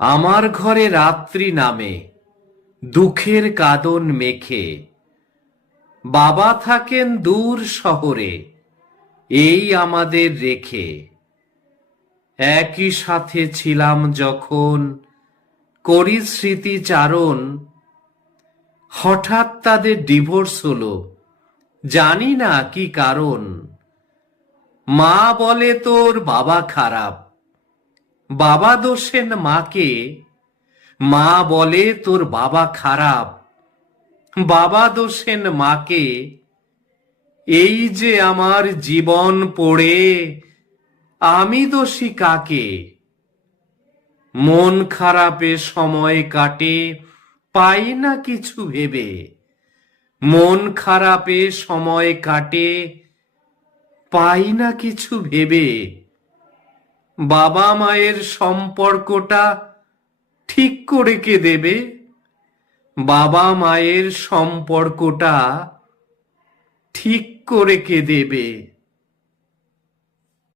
আমার ঘরে রাত্রি নামে, দুঃখের কাদন মেখে। বাবা থাকেন দূর শহরে, এই আমাদের রেখে। একই সাথে ছিলাম যখন করি স্মৃতিচারণ হঠাৎ তাদের ডিভোর্স হলো, জানি না কি কারণ। মা বলে তোর বাবা খারাপ বাবা দোষেন মাকে। মা বলে, তোর বাবা খারাপ। বাবা দোষেন মাকে, এই যে আমার জীবন পড়ে, আমি দোষী কাকে? মন খারাপে সময় কাটে, পাই না কিছু ভেবে। মন খারাপে সময় কাটে, পাই না কিছু ভেবে। বাবা মায়ের সম্পর্কটা ঠিক করে কে দেবে? বাবা মায়ের সম্পর্কটা ঠিক করে কে দেবে?